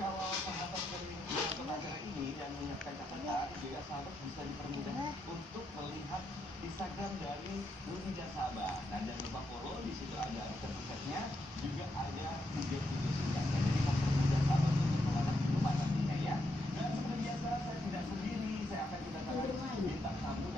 Kalau sahabat menonton acara ini dan menyiapkan catatan, juga sahabat bisa dipermudah untuk melihat Instagram dari Nurija Sabah. Nah, jangan lupa follow, di situ ada resep-resepnya, juga ada video-video singkatnya. Jadi mempermudah sahabat untuk mengatur kehidupan nantinya ya. Dan seperti biasa, saya tidak sendiri, saya akan kedatangan bintang tamu